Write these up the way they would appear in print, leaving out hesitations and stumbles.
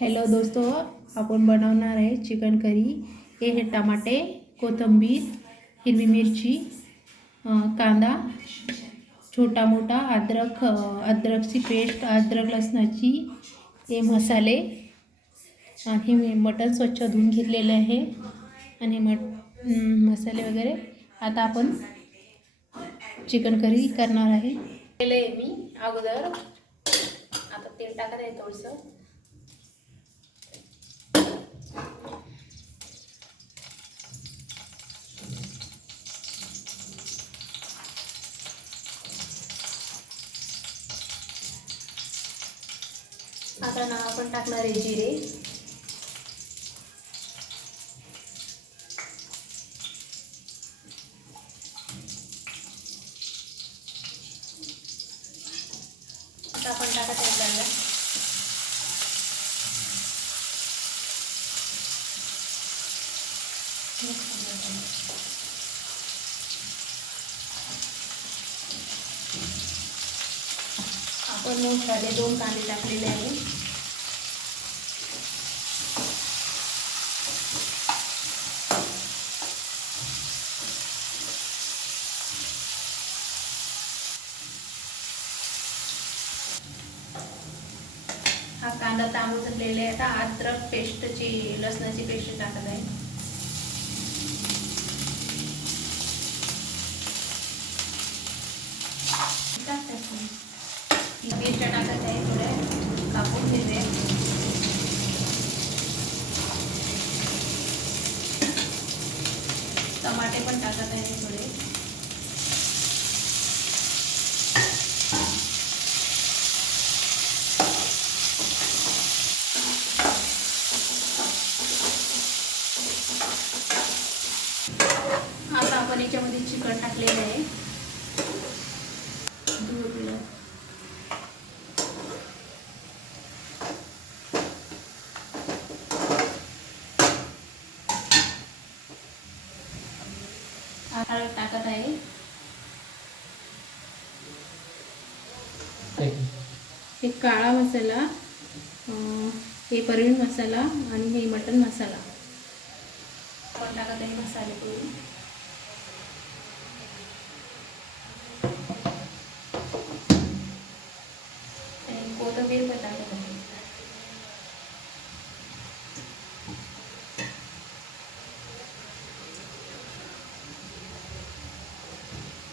Hello दोस्तों, आपण बनवणार आहे चिकन करी। हे टमाटे, कोथिंबीर, हिरवी मिरची, कांदा, छोटा मोठा अद्रकची पेस्ट, अद्रक लसणाची, हे मसाले आणि मी मटण स्वच्छ धुवून घेतलेले आहे आणि मसाले वगैरे। आता आपण चिकन करी करणार आहे। केले मी अगोदर। आता तेल टाकत आहे थोडंसं। आता ना आपण टाकणार आहे जिरे, आता आपण टाकत आहे कांदा, आपण मोठाले 2 कांदे टाकलेले आहे। हा कांदा तांबून झालेला आहे। आता अद्रक पेस्टची, लसणाची पेस्ट टाकत आहे। मिरच्या टाकत आहे, थोड्या कापून घेते। टमाटे पण टाकत आहे थोडे। आता आपण याच्यामध्ये चिकन टाकलेलं आहे। हळद टाकत आहे। हे काळा मसाला, हे पनीर मसाला आणि हे मटन मसाला आपण टाकत आहे। मसाले करून कोथिंबीर पण टाकत आहे।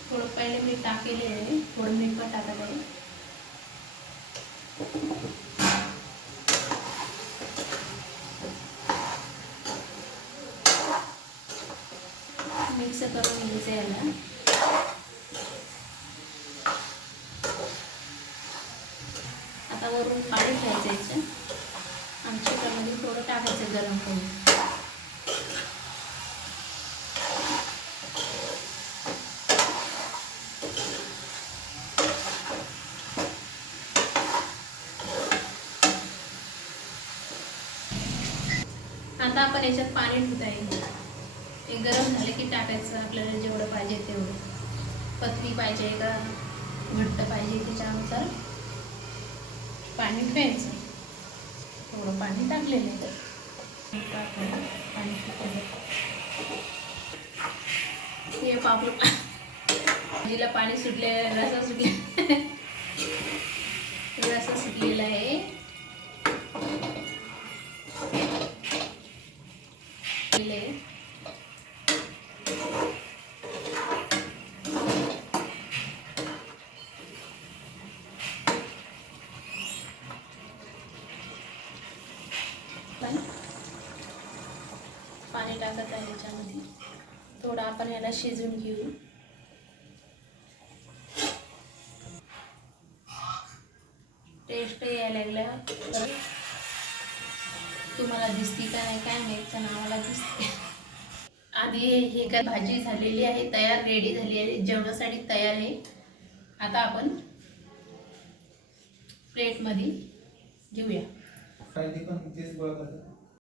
थोडं पहिले मीठ टाकलेले आहे, थोडं मीठ पण टाकत आहे। मिक्स करून घ्यायचं याला। आता वरून पाणी घ्यायचं याचं आणि चिकनमध्ये थोडं टाकायचं गरम करून। आता आपण याच्यात पाणी ठेवत आहे। हे गरम झाले की टाकायचं, आपल्याला जेवढं पाहिजे तेवढं। पतली पाहिजे का घट्ट पाहिजे त्याच्यानुसार पाणी ठेवायचं। थोडं पाणी टाकलेलं आहे, पाणी हे पापड भाजीला पाणी सुटले, रसा सुटलेला आहे। पाणी टाकत आहे याच्यामध्ये। थोडं आपण याला शिजवून घेऊ। टेस्ट यायला लागला, तुम्हाला दिसती का नाही काय माहित, पण आम्हाला दिसते। आधी हे काय भाजी झालेली आहे, तयार रेडी झाली आहे, जेवणासाठी तयार आहे। आता आपण प्लेटमध्ये घेऊया।